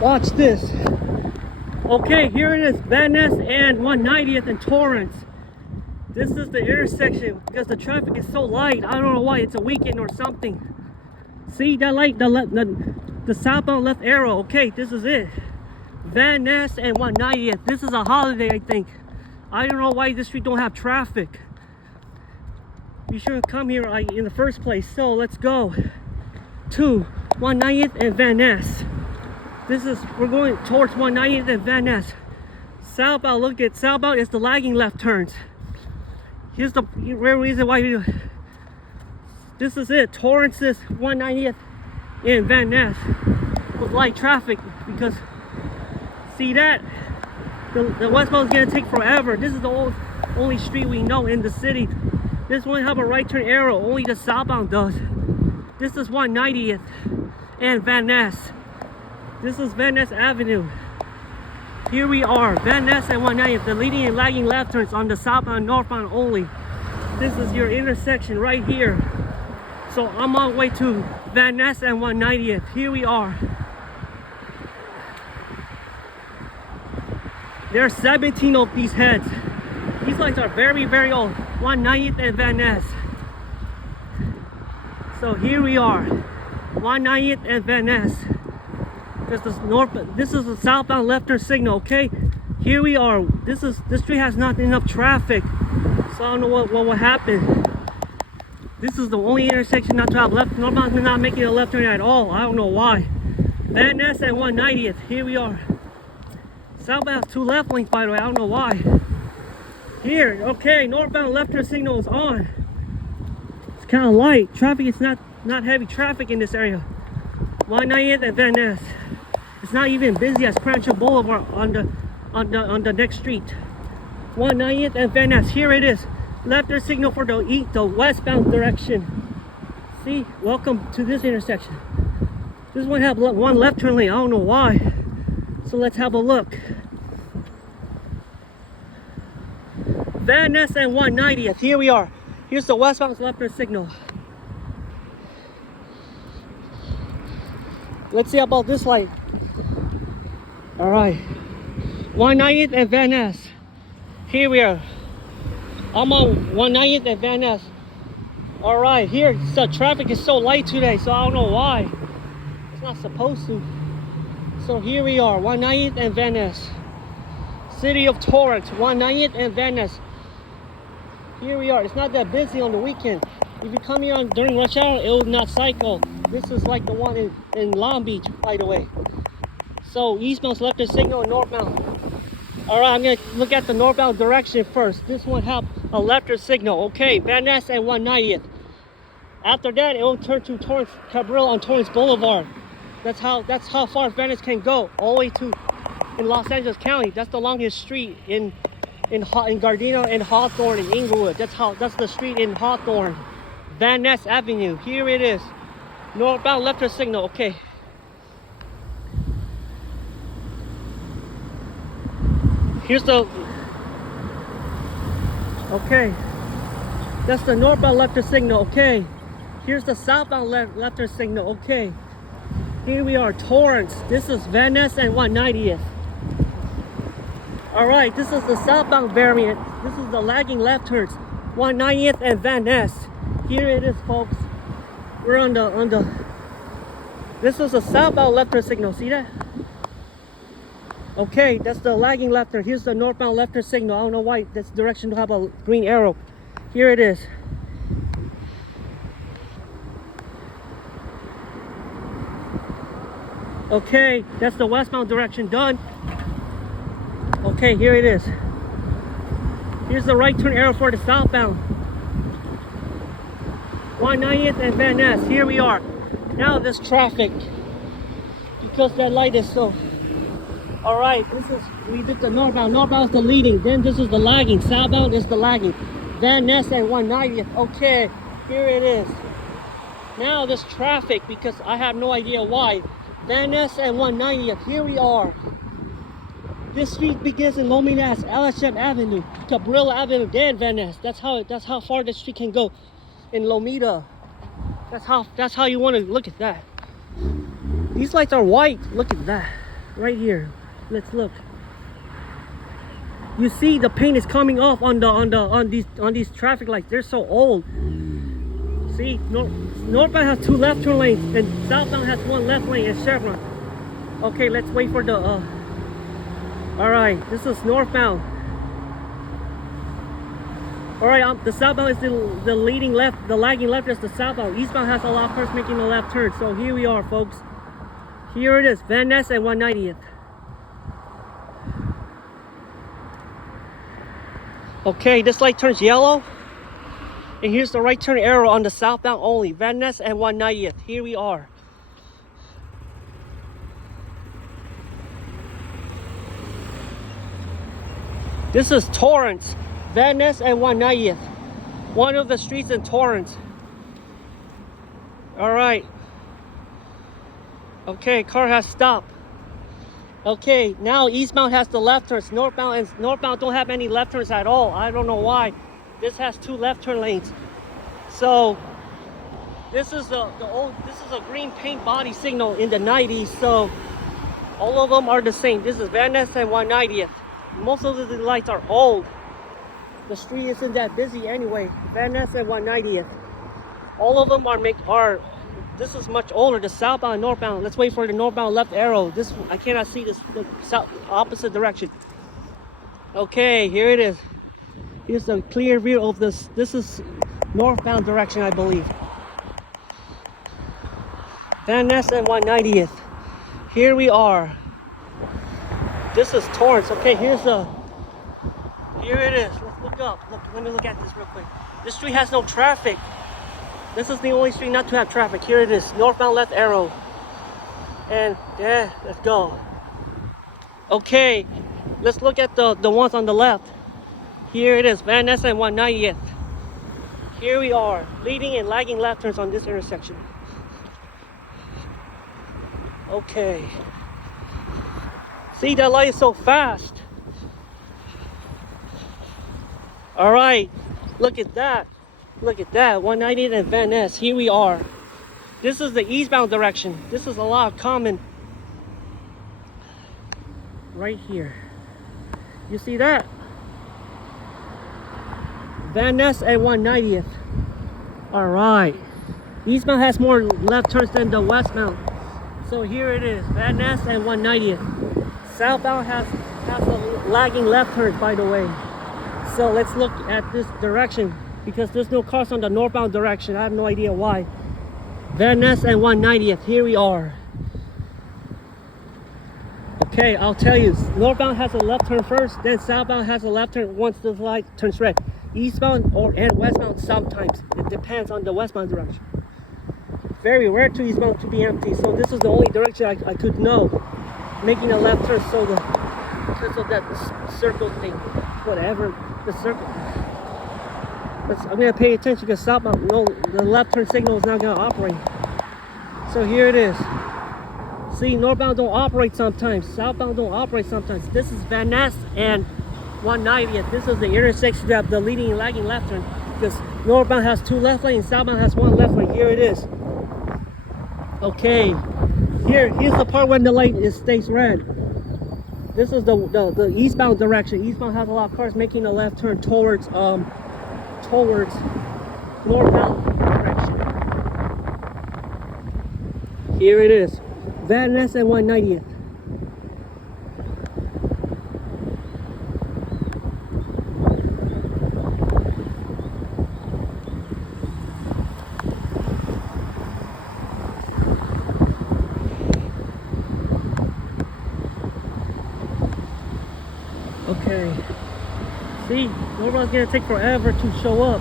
Watch this. Okay, here it is, Van Ness and 190th and Torrance. This is the intersection because the traffic is so light. I don't know why, it's a weekend or something. See that light, the southbound left arrow. Okay, this is it. Van Ness and 190th. This is a holiday, I think. I don't know why this street don't have traffic. You shouldn't come here in the first place. So let's go to 190th and Van Ness. We're going towards 190th and Van Ness. Southbound, look at southbound is the lagging left turns. Here's the real reason why this is it. Torrance is 190th and Van Ness with light traffic because see that? The westbound is gonna take forever. This is the only street we know in the city. This one have a right turn arrow, only the southbound does. This is 190th and Van Ness. This is Van Ness Avenue. Here we are, Van Ness and 190th, the leading and lagging left turns on the southbound, northbound only. This is your intersection right here. So I'm on my way to Van Ness and 190th. Here we are. There are 17 of these heads. These lights are very, very old. 190th and Van Ness. So here we are, 190th and Van Ness. This is the southbound left turn signal. Okay, here we are. This street has not enough traffic, so I don't know what will happen. This is the only intersection not to have left. Northbound is not making a left turn at all. I don't know why. Van Ness and 190th. Here we are. Southbound has 2 left lanes, by the way. I don't know why. Here, okay, northbound left turn signal is on. It's kind of light. Traffic is not heavy traffic in this area. 190th and Van Ness. It's not even busy as Cabrillo Boulevard on the next street. 190th and Van Ness. Here it is. Left turn signal for the westbound direction. See, welcome to this intersection. This one have one left turn lane. I don't know why. So let's have a look. Van Ness and 190th. Here we are. Here's the westbound left turn signal. Let's see about this light. All right. 190th and Van Ness. Here we are. I'm on 190th and Van Ness. All right. Here, the traffic is so light today, so I don't know why. It's not supposed to. So here we are, 190th and Van Ness. City of Torrance, 190th and Van Ness. Here we are. It's not that busy on the weekend. If you come here during rush hour, it will not cycle. This is like the one in Long Beach, by the way. So eastbound's left turn signal and northbound. All right, I'm gonna look at the northbound direction first. This one have a left turn signal. Okay, Van Ness and 190th. After that, it will turn to Torrance Cabrillo on Torrance Blvd. That's how far Van Ness can go, all the way to in Los Angeles County. That's the longest street in Gardena and Hawthorne and Inglewood. That's the street in Hawthorne. Van Ness Avenue. Here it is. Northbound left turn signal. Okay. Here's the. Okay. That's the northbound left turn signal. Okay. Here's the southbound left turn signal. Okay. Here we are, Torrance. This is Van Ness and 190th. All right, this is the southbound variant. This is the lagging left turns, 190th and Van Ness. Here it is, folks. We're on the. This is a southbound left turn signal. See that? Okay, that's the lagging left turn. Here's the northbound left turn signal. I don't know why this direction don't have a green arrow. Here it is. Okay, that's the westbound direction done. Okay, here it is. Here's the right turn arrow for the southbound. 190th and Van Ness. Here we are. Now there's traffic because that light is so. All right, we did the northbound. Northbound is the leading. Then this is the lagging. Southbound is the lagging. Van Ness and 190th. Okay, here it is. Now there's traffic because I have no idea why. Van Ness and 190th. Here we are. This street begins in Lomita, Eshelman Avenue, Cabrillo Ave, then Van Ness. That's how far this street can go in Lomita. That's how you want to look at that. These lights are white. Look at that. Right here. Let's look. You see the paint is coming off on these traffic lights. They're so old. See, northbound has 2 left turn lanes and southbound has 1 left lane and chevron. Okay, let's wait for the all right, this is northbound. All right, the southbound is the leading left, the lagging left is the southbound. Eastbound has a lot of cars making a left turn. So here we are, folks. Here it is, Van Ness and 190th. Okay, this light turns yellow. And here's the right turn arrow on the southbound only. Van Ness and 190th. Here we are. This is Torrance, Van Ness and 190th. One of the streets in Torrance. All right. Okay, car has stopped. Okay, now eastbound has the left turns. Northbound don't have any left turns at all. I don't know why. This has 2 left turn lanes. So this is a green paint body signal in the 90s. So all of them are the same. This is Van Ness and 190th. Most of the lights are old. The street isn't that busy anyway. Van Ness and 190th. All of them are. This is much older. The southbound and northbound. Let's wait for the northbound left arrow. This I cannot see this the south opposite direction. Okay, here it is. Here's a clear view of this. This is northbound direction, I believe. Van Ness and 190th. Here we are. This is Torrance. Okay, here it is. Let's look up. Look, let me look at this real quick. This street has no traffic. This is the only street not to have traffic. Here it is, northbound left arrow. And yeah, let's go. Okay, let's look at the ones on the left. Here it is, Van Ness and 190th. Here we are, leading and lagging left turns on this intersection. Okay. See, that light is so fast. All right, look at that. Look at that, 190th and Van Ness. Here we are. This is the eastbound direction. This is a lot of common. Right here. You see that? Van Ness and 190th. All right. Eastbound has more left turns than the westbound. So here it is, Van Ness and 190th. Southbound has a lagging left turn, by the way. So let's look at this direction because there's no cars on the northbound direction. I have no idea why. Van Ness and 190th, here we are. Okay, I'll tell you, northbound has a left turn first, then southbound has a left turn once the light turns red. Eastbound and westbound sometimes. It depends on the westbound direction. Very rare to eastbound to be empty, so this is the only direction I could know. Making a left turn, so because of that circle thing, whatever, the circle. I'm gonna pay attention because southbound, no, the left turn signal is not gonna operate. So here it is. See, northbound don't operate sometimes, southbound don't operate sometimes. This is Van Ness and 190th. This is the intersection that the leading and lagging left turn because northbound has 2 left lanes, southbound has 1 left lane. Here it is. Okay, here's the part when the light stays red. This is the eastbound direction. Eastbound has a lot of cars making a left turn towards northbound direction. Here it is, Van Ness and 190th. Okay, see, northbound's gonna take forever to show up.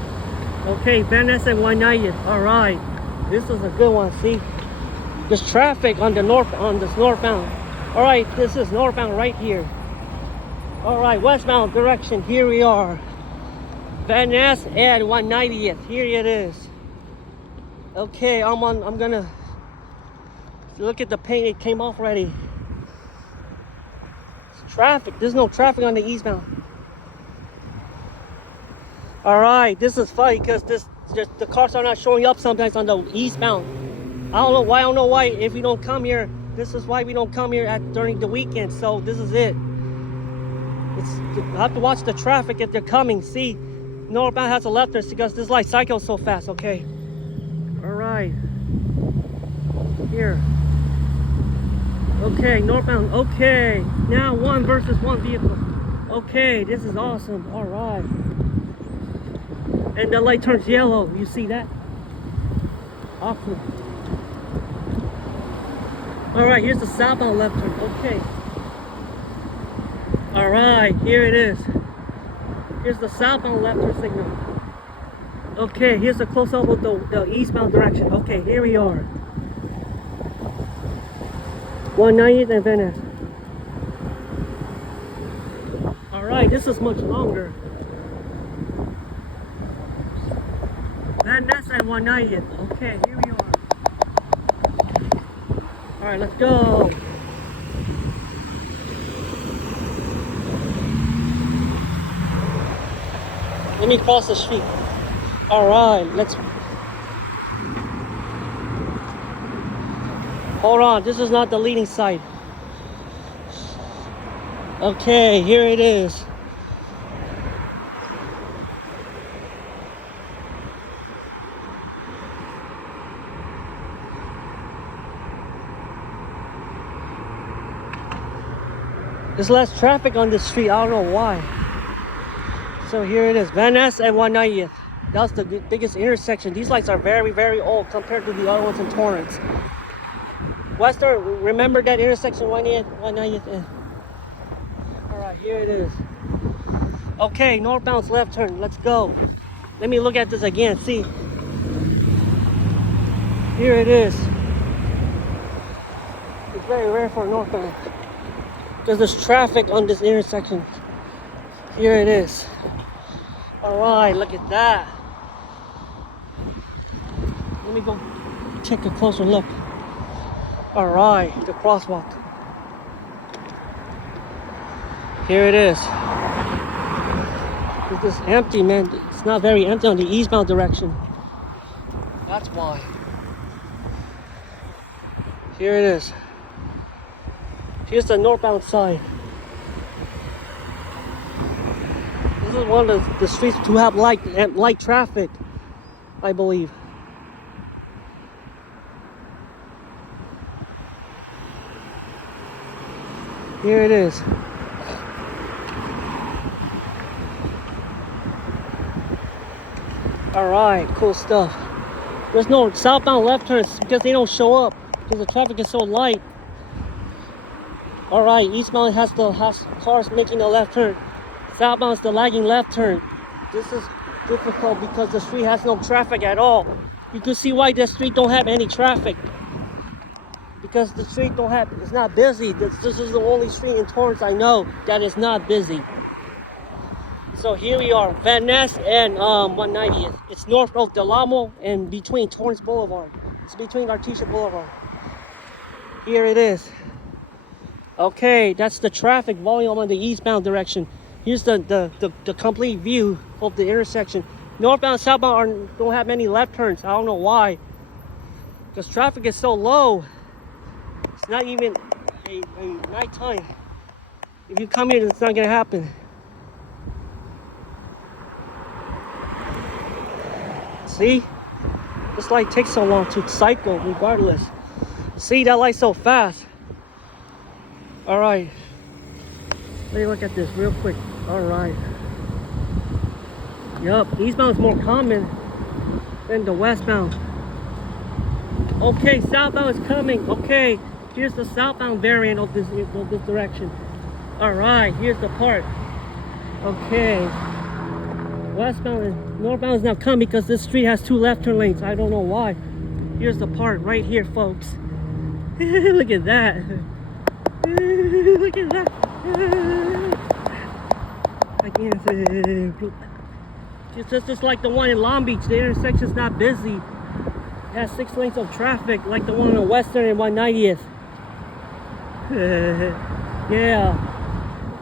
Okay, Van Ness and 190th. All right, this is a good one. See, there's traffic on this northbound. All right, this is northbound right here. All right, westbound direction. Here we are, Van Ness and 190th. Here it is. Okay, I'm gonna look at the paint. It came off already. Traffic. There's no traffic on the eastbound. All right, this is funny because the cars are not showing up sometimes on the eastbound. I don't know why. If you don't come here This is why we don't come here during the weekend. So this is it. I have to watch the traffic if they're coming. See, northbound has a left turn because this light cycles so fast. Okay. All right. Here. Okay, northbound. Okay. Now 1 versus 1 vehicle. Okay, this is awesome. All right. And the light turns yellow. You see that? Awesome. All right, here's the southbound left turn. Okay. All right, here it is. Here's the southbound left turn signal. Okay, here's the close-up of the eastbound direction. Okay, here we are. 190th and Van Ness. All right, this is much longer. Van Ness and 190th. Okay, here we are. All right, let's go. Let me cross the street. All right, let's. Hold on, this is not the leading side. Okay, here it is. There's less traffic on this street. I don't know why. So here it is, Van Ness and 190th. That's the biggest intersection. These lights are very, very old compared to the other ones in Torrance. Western, remember that intersection 190th? All right, here it is. Okay, northbound's left turn. Let's go. Let me look at this again. See, here it is. It's very rare for northbound because there's traffic on this intersection. Here it is. All right, look at that. Let me go take a closer look. All right, the crosswalk. Here it is. It's just empty, man. It's not very empty on the eastbound direction. That's why. Here it is. Here's the northbound side. This is one of the streets to have light traffic, I believe. Here it is. All right, cool stuff. There's no southbound left turns because they don't show up because the traffic is so light. All right, eastbound has cars making the left turn. Southbound is the lagging left turn. This is difficult because the street has no traffic at all. You can see why the street don't have any traffic. Because the street it's not busy. This is the only street in Torrance I know that is not busy. So here we are, Van Ness and 190th. It's north of Del Amo and between Torrance Boulevard. It's between Artesia Boulevard. Here it is. Okay, that's the traffic volume on the eastbound direction. Here's the complete view of the intersection. Northbound and southbound don't have many left turns. I don't know why. Because traffic is so low. It's not even a nighttime. If you come here, it's not gonna happen. See? This light takes so long to cycle regardless. See, that light's so fast. All right. Let me look at this real quick. All right. Yup, eastbound is more common than the westbound. Okay, southbound is coming. Okay, here's the southbound variant of this direction. All right, here's the part. Okay, westbound and northbound is not coming because this street has 2 left turn lanes. I don't know why. Here's the part right here, folks. Look at that. Look at that. I can't say. It's just like the one in Long Beach. The intersection's not busy. It has 6 lanes of traffic, like the one on Western and 190th. Yeah.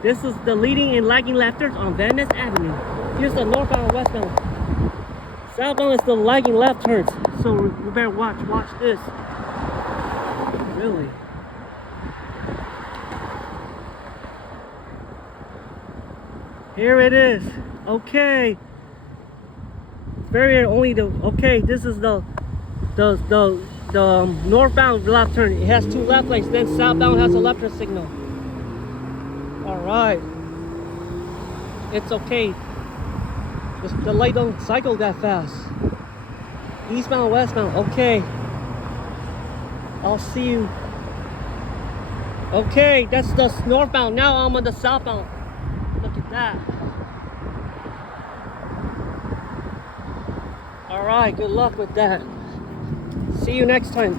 This is the leading and lagging left turns on Van Ness Avenue. Here's the northbound and westbound. Southbound is the lagging left turns. So we better watch this. Really? Here it is. Okay. Very only the okay. This is the northbound left turn. It has 2 left lanes. Then southbound has a left turn signal. All right. It's okay. The light don't cycle that fast. Eastbound, westbound. Okay. I'll see you. Okay, that's the northbound. Now I'm on the southbound. Look at that. All right, good luck with that. See you next time.